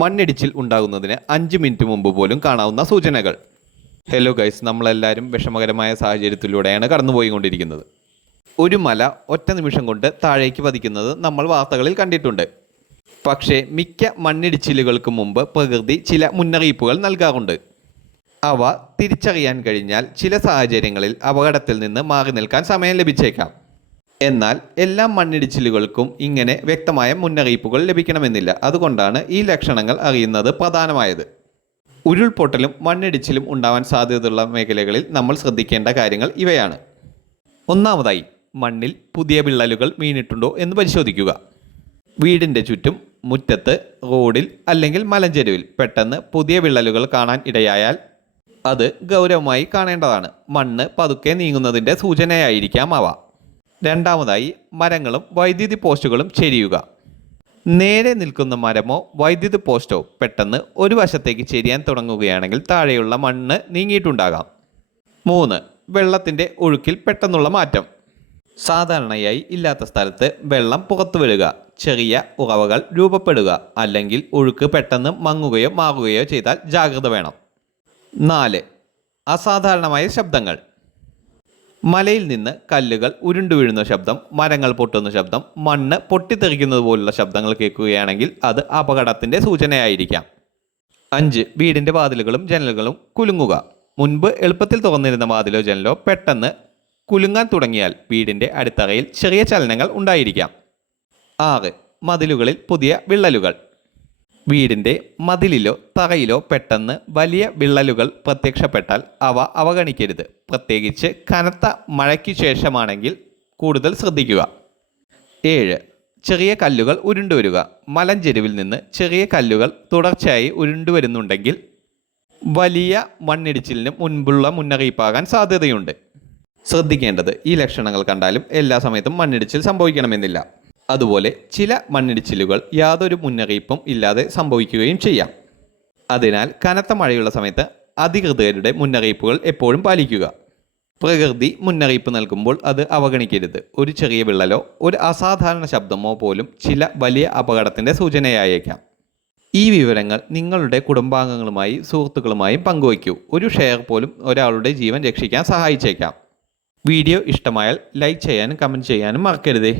മണ്ണിടിച്ചിൽ ഉണ്ടാകുന്നതിന് 5 മിനിറ്റ് മുമ്പ് പോലും കാണാവുന്ന സൂചനകൾ. ഹലോ ഗൈസ്, നമ്മളെല്ലാവരും വിഷമകരമായ സാഹചര്യത്തിലൂടെയാണ് കടന്നുപോയിക്കൊണ്ടിരിക്കുന്നത്. ഒരു മല ഒറ്റ നിമിഷം കൊണ്ട് താഴേക്ക് പതിക്കുന്നത് നമ്മൾ വാർത്തകളിൽ കണ്ടിട്ടുണ്ട്. പക്ഷേ മിക്ക മണ്ണിടിച്ചിലുകൾക്ക് മുമ്പ് പ്രകൃതി ചില മുന്നറിയിപ്പുകൾ നൽകാറുണ്ട്. അവ തിരിച്ചറിയാൻ കഴിഞ്ഞാൽ ചില സാഹചര്യങ്ങളിൽ അപകടത്തിൽ നിന്ന് മാറി നിൽക്കാൻ സമയം ലഭിച്ചേക്കാം. എന്നാൽ എല്ലാ മണ്ണിടിച്ചിലുകൾക്കും ഇങ്ങനെ വ്യക്തമായ മുന്നറിയിപ്പുകൾ ലഭിക്കണമെന്നില്ല. അതുകൊണ്ടാണ് ഈ ലക്ഷണങ്ങൾ അറിയുന്നത് പ്രധാനമായത്. ഉരുൾപൊട്ടലും മണ്ണിടിച്ചിലും ഉണ്ടാവാൻ സാധ്യതയുള്ള മേഖലകളിൽ നമ്മൾ ശ്രദ്ധിക്കേണ്ട കാര്യങ്ങൾ ഇവയാണ്. ഒന്നാമതായി, മണ്ണിൽ പുതിയ വിള്ളലുകൾ വീണിട്ടുണ്ടോ എന്ന് പരിശോധിക്കുക. വീടിൻ്റെ ചുറ്റും, മുറ്റത്ത്, റോഡിൽ അല്ലെങ്കിൽ മലഞ്ചെരുവിൽ പെട്ടെന്ന് പുതിയ വിള്ളലുകൾ കാണാൻ ഇടയായാൽ അത് ഗൗരവമായി കാണേണ്ടതാണ്. മണ്ണ് പതുക്കെ നീങ്ങുന്നതിൻ്റെ സൂചനയായിരിക്കാം അവ. രണ്ടാമതായി, മരങ്ങളും വൈദ്യുതി പോസ്റ്റുകളും ചെരിയുക. നേരെ നിൽക്കുന്ന മരമോ വൈദ്യുതി പോസ്റ്റോ പെട്ടെന്ന് ഒരു വശത്തേക്ക് ചെരിയാൻ തുടങ്ങുകയാണെങ്കിൽ താഴെയുള്ള മണ്ണ് നീങ്ങിയിട്ടുണ്ടാകാം. 3. വെള്ളത്തിൻ്റെ ഒഴുക്കിൽ പെട്ടെന്നുള്ള മാറ്റം. സാധാരണയായി ഇല്ലാത്ത സ്ഥലത്ത് വെള്ളം പുറത്തു വരിക, ചെറിയ ഉറവകൾ രൂപപ്പെടുക, അല്ലെങ്കിൽ ഒഴുക്ക് പെട്ടെന്ന് മങ്ങുകയോ മാറുകയോ ചെയ്താൽ ജാഗ്രത വേണം. 4. അസാധാരണമായ ശബ്ദങ്ങൾ. മലയിൽ നിന്ന് കല്ലുകൾ ഉരുണ്ടു വീഴുന്ന ശബ്ദം, മരങ്ങൾ പൊട്ടുന്ന ശബ്ദം, മണ്ണ് പൊട്ടിത്തെറിക്കുന്നത് പോലുള്ള ശബ്ദങ്ങൾ കേൾക്കുകയാണെങ്കിൽ അത് അപകടത്തിൻ്റെ സൂചനയായിരിക്കാം. 5. വീടിൻ്റെ വാതിലുകളും ജനലുകളും കുലുങ്ങുക. മുൻപ് എളുപ്പത്തിൽ തുറന്നിരുന്ന വാതിലോ ജനലോ പെട്ടെന്ന് കുലുങ്ങാൻ തുടങ്ങിയാൽ വീടിൻ്റെ അടിത്തറയിൽ ചെറിയ ചലനങ്ങൾ ഉണ്ടായിരിക്കാം. 6. മതിലുകളിൽ പുതിയ വിള്ളലുകൾ. വീടിൻ്റെ മതിലിലോ തറയിലോ പെട്ടെന്ന് വലിയ വിള്ളലുകൾ പ്രത്യക്ഷപ്പെട്ടാൽ അവ അവഗണിക്കരുത്. പ്രത്യേകിച്ച് കനത്ത മഴയ്ക്ക് ശേഷമാണെങ്കിൽ കൂടുതൽ ശ്രദ്ധിക്കുക. 7. ചെറിയ കല്ലുകൾ ഉരുണ്ടുവരിക. മലഞ്ചെരുവിൽ നിന്ന് ചെറിയ കല്ലുകൾ തുടർച്ചയായി ഉരുണ്ടുവരുന്നുണ്ടെങ്കിൽ വലിയ മണ്ണിടിച്ചിലിന് മുൻപുള്ള മുന്നറിയിപ്പാകാൻ സാധ്യതയുണ്ട്. ശ്രദ്ധിക്കേണ്ടത്, ഈ ലക്ഷണങ്ങൾ കണ്ടാലും എല്ലാ സമയത്തും മണ്ണിടിച്ചിൽ സംഭവിക്കണമെന്നില്ല. അതുപോലെ ചില മണ്ണിടിച്ചിലുകൾ യാതൊരു മുന്നറിയിപ്പും ഇല്ലാതെ സംഭവിക്കുകയും ചെയ്യാം. അതിനാൽ കനത്ത മഴയുള്ള സമയത്ത് അധികൃതരുടെ മുന്നറിയിപ്പുകൾ എപ്പോഴും പാലിക്കുക. പ്രകൃതി മുന്നറിയിപ്പ് നൽകുമ്പോൾ അത് അവഗണിക്കരുത്. ഒരു ചെറിയ വിള്ളലോ ഒരു അസാധാരണ ശബ്ദമോ പോലും ചില വലിയ അപകടത്തിൻ്റെ സൂചനയായേക്കാം. ഈ വിവരങ്ങൾ നിങ്ങളുടെ കുടുംബാംഗങ്ങളുമായി സുഹൃത്തുക്കളുമായും പങ്കുവയ്ക്കൂ. ഒരു ഷെയർ പോലും ഒരാളുടെ ജീവൻ രക്ഷിക്കാൻ സഹായിച്ചേക്കാം. വീഡിയോ ഇഷ്ടമായാൽ ലൈക്ക് ചെയ്യാനും കമൻറ്റ് ചെയ്യാനും മറക്കരുതേ.